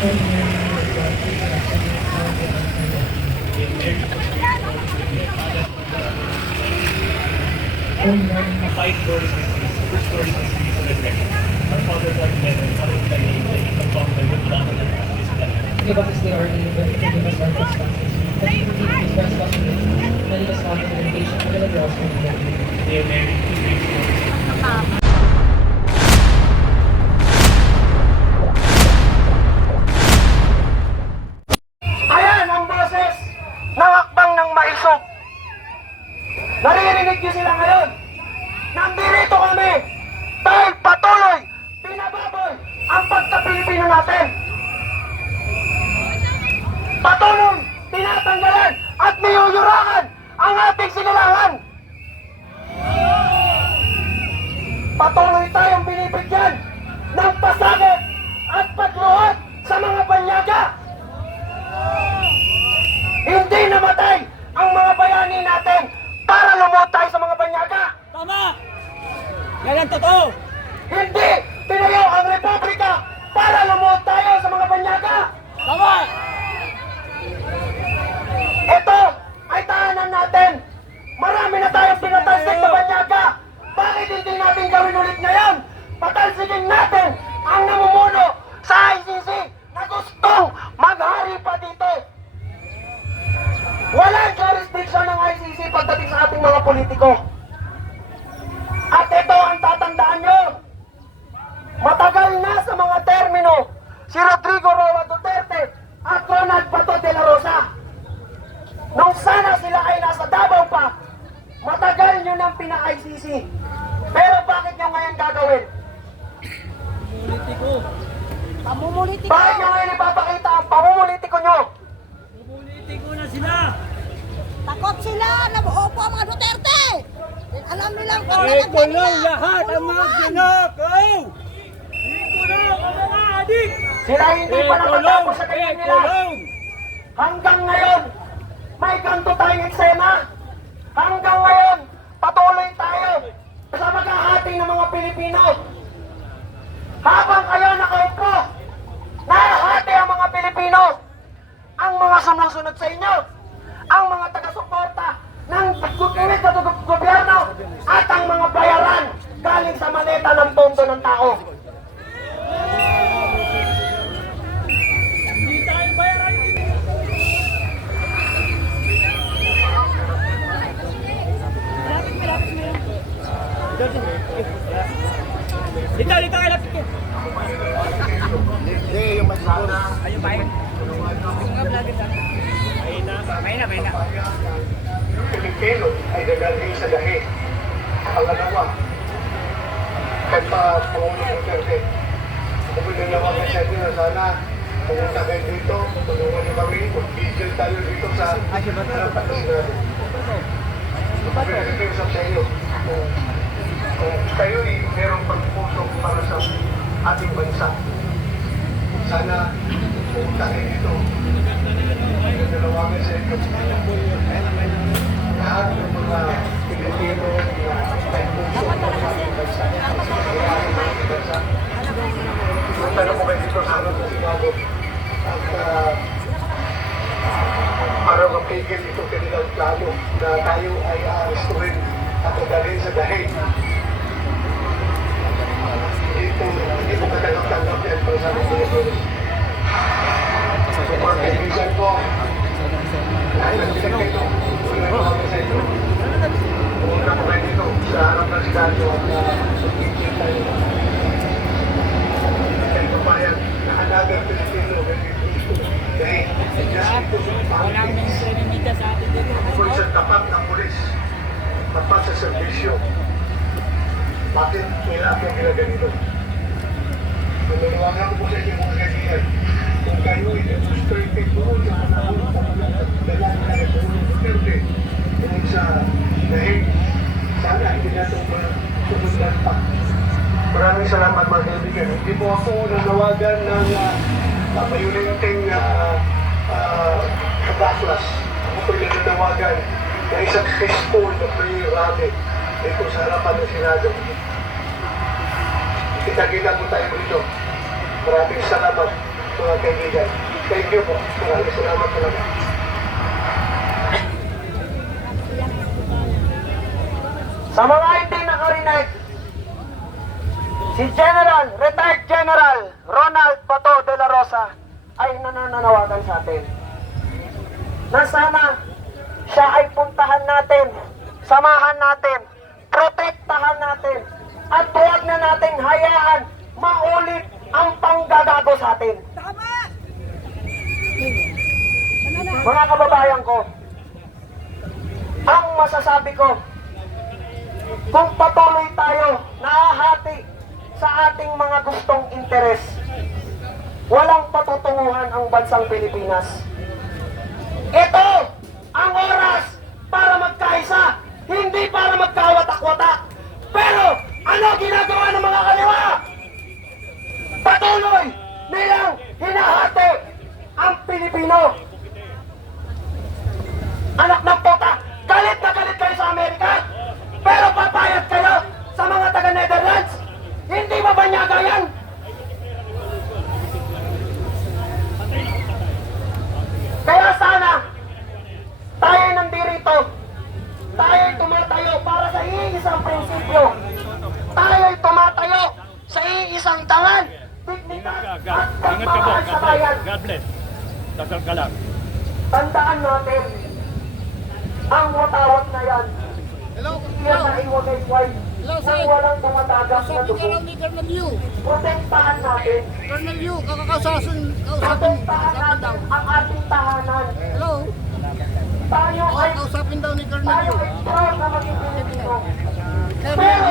Five stories is first story is resurrection. Our fathers are dead and fathers are named the prophet with nothing is done. Give us this day our daily bread, and forgive us our trespasses, that we forgive those trespasses against us, and lead us not into temptation, but deliver us from evil. Hail Mary, full of grace, Ayan ang boses ng hakbang ng maisog. Naririnig niyo sila ngayon. Nandito kami dahil patuloy binababoy ang pagka-Pilipino natin. Patuloy tinatanggalan at niyuyurakan ang ating sinilangan. Patuloy tayong binibigyan ng pasakit at pagluhod sa mga banyaga. Hindi namatay ang mga bayani natin para lumuhod tayo sa mga banyaga. Tama! Yan ang totoo! Hindi tinayo ang Republika para lumuhod tayo sa mga banyaga. Tama! Ito ay tahanan natin. Marami na tayong pinatalsik na banyaga. Bakit hindi natin gawin ulit ngayon? Patalsikin natin ang namumuno sa ICC na gustong maghari pa dito. Walang jurisdiction ng ICC pagdating sa ating mga politiko. At ito ang tatandaan nyo. Matagal na sa mga termino si Rodrigo Roa Duterte at Ronald Bato de la Rosa. Nung sana sila ay nasa Davao pa, matagal nyo nang pina-ICC. Pero bakit nyo ngayon gagawin? Politiko! Pamumulitiko! Bakit nyo ngayon ipapakita ang pamumulitiko nyo? Politiko na sila! Takot sila na uupo ang mga Duterte! Alam nilang Ito lang lahat ang mga ginakaw! Ito lang ang mga adik! Sila hindi pa nakatapos sa kanya nila. Hanggang ngayon, may ganito tayong eksena. Hanggang ngayon, patuloy tayo sa maghahati ng mga Pilipino. Habang kayo nakaupo, nahahati ang mga Pilipino. Ang mga sumusunod sa inyo, ang mga taga-suporta ng pagkukinig sa gobyerno at ang mga bayaran galing sa maleta ng pondo ng tao. Hindi tayo bayaran dito! Dito, dito kayo lapit ko! Ayun, bayan. Yung nga vlogger ka. May na. Pilipino ay dadalhin sa dahi. Pangalawa, kahit pa Pangulong Duterte, kumuli na kami sa inyo na sana pumunta kayo dito, tulungan niyo kami, mag-vigil tayo dito sa harapan ng Senado. Kami nagkikiusap sa inyo. Kung kayo'y merong pagpusok para sa ating bansa, sana pumunta kayo dito. Nalawagan sa inyo. Lahat ng mga Pilipino na may puso para sa ating bansa. Punta na po kayo dito sa harap ng Senado at para mapigil ito kanilang plano na tayo ay aarestuhin at dadalhin sa dahig. Hindi po katanggap-tanggap yan para sa ating Pilipino. So, mga kaibigan ko, lahat ng Pilipino, tulungan ko kami sa ito. Pumunta po kayo dito sa harap ng Senado at magpigil tayo. Ito pa yan, na another Pilipino dahil Walang mainstreamita sa atin dito. kung sa tapat ng pulis, tapat sa serbisyo, bakit nila ang ginaganito? Nanawagan ko po sa inyo mga kaibigan, kung kayo ay demonstrated doon sa panahon ng pagdala na Pangulong Duterte doon sa dahil sana hindi na itong sumundan pa. Maraming salamat mga kaibigan. Hindi po ako nanawagan ng mayuninting kabaklas. Ako po'y nanawagan na isang peaceful na free rally dito sa harapan ng Senado. Kita-kita po tayo dito. Maraming salamat. mga kaibigan. Thank you po. Maraming salamat talaga. Sa mga hindi nakarinig, si retired General Ronald Bato de la Rosa ay nananawagan sa atin na sana siya ay puntahan natin, samahan natin, protektahan natin, at huwag na natin hayaan maulit ang panggagago sa atin. Mga kababayan ko, ang masasabi ko, kung patuloy tayo nahahati sa ating mga gustong interes, walang patutunguhan ang bansang Pilipinas. Ito ang oras para magkaisa, hindi para magkawatak-watak. Pero ano ginagawa ng mga kaliwa? Patuloy nilang hinahati ang Pilipino. Anak ng puta, galit na galit kayo sa Amerika, pero papayag kayo sa mga taga-Netherlands. Hindi ba banyaga yan? Kaya sana, tayo nandirito, tayo tumatayo para sa iisang prinsipyo. Tayo tumatayo sa iisang tangan, dignidad at pagmamahal sa bayan. God bless. Dasal ka lang. Tandaan natin, ang watawat na yan, yan na iwagay-way nang walang tumatagas na dugo. Protektahan natin. Colonel Yu, kakakausapin Protektahan natin ang ating tahanan. Hello? Tayo ay Kausapin daw ni Colonel tayo Yu. ay proud na maging Pilipino. Pero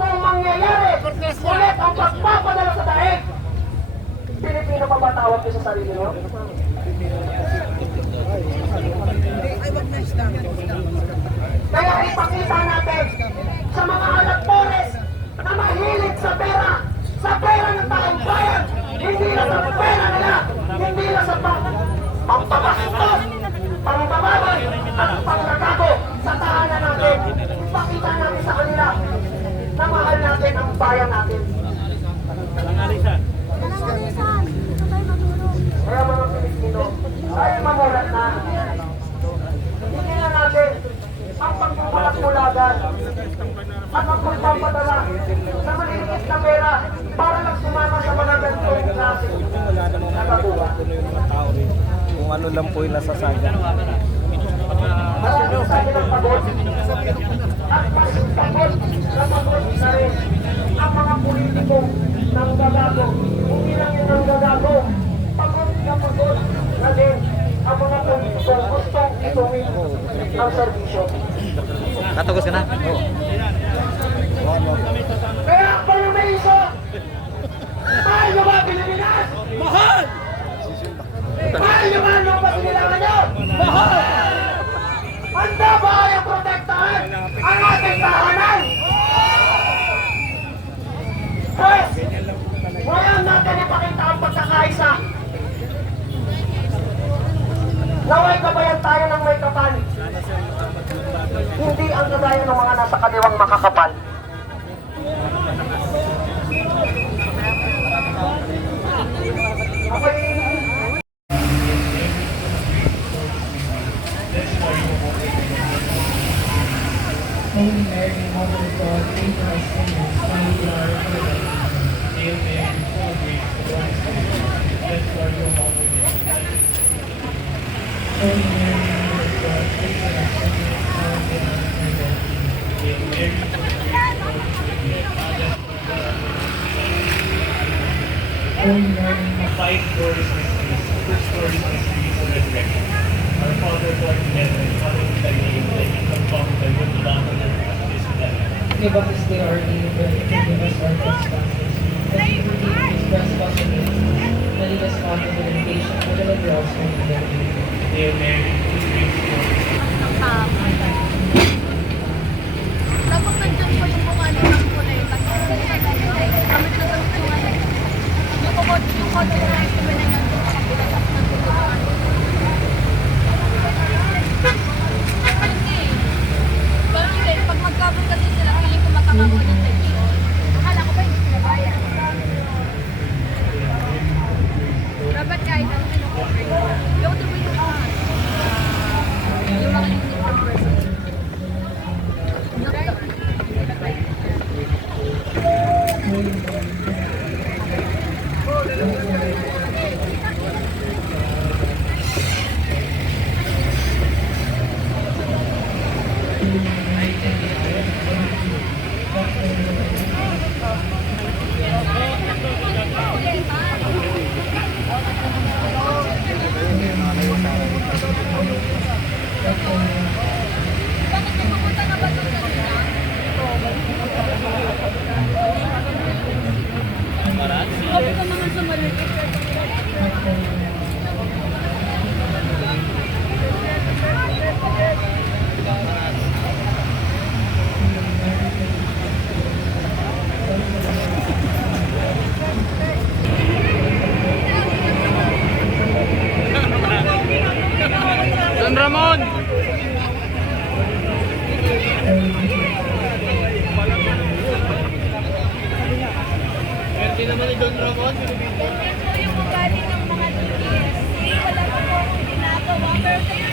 kung mangyayari ulit ang pagpapadala sa daig, Pilipino pa ba tawag niyo sa sarili niyo? Kaya ipakita natin sa mga alagpores na mahilig sa pera ng taong bayan, hindi na sa pera nila, hindi na sa pampabastos, pambababay, at panggagago sa tahanan natin. Ipakita natin sa kanila na mahal natin ang bayan natin. Langalisan. Kaya mga Pilipino, tayo mamulat na. Hindi na natin ang pagbubulag-bulagan at ang pagpapadala sa maliliit na pera para lang sumama sa mga ganitong klase na kabuha. Kung ano lang po yung nasasaga. Maraming sa akin ang pagod at mas pagod na pagod na rin ang mga politiko ng gagago. Hindi lang yun ang gagago. Pagod na din ang mga politiko gustong ituwid ang serbisyo. Katugos ka na? Oo. Kaya ako yung may isa! Mahal nyo ba Pilipinas? Mahal! Mahal nyo ba ang pasilangan nyo? Mahal! Handa ba kayong protektahan ang ating tahanan? Pues, ngayon natin ipakita ang pagkakaisa. Naway kabayan tayo ng may kapal. Hindi ang kagaya ng mga nasa kaliwang makakapal. Holy Mary, Mother of God, pray for us sinners, now and in our hour of death. Hail Mary, full of grace, the Lord is with you. Blessed are you among women. Holy Mary, Mother of God, pray for us sinners, now and in our hour of death. Hail Mary, full of grace, the Lord is with you. Holy Mary, Five glorious mysteries. The first glorious mystery is the resurrection. Our Father who art in heaven, hallowed be thy name. Thy kingdom come, thy will be done on earth as it is in heaven. give us this day our daily bread, and forgive us our trespasses, as we forgive those trespass against us. And lead us not into temptation, but deliver us from evil. Hail Mary, full of grace, the Lord is with you. Dapat nandiyan pa yung mga ano ng kulay. Kami na lang yung ano. Yung kukod na rice naman na nandun sa kapila sa nagtutulungan. Parang hindi, pag magkabot kasi sila, feeling ko matakaw ng tension. Akala ko ba hindi sila bayan? Grabe Don Ramon! Ganyan po yung ugali ng mga DPS. Wala po akong ginagawa. Pero kayo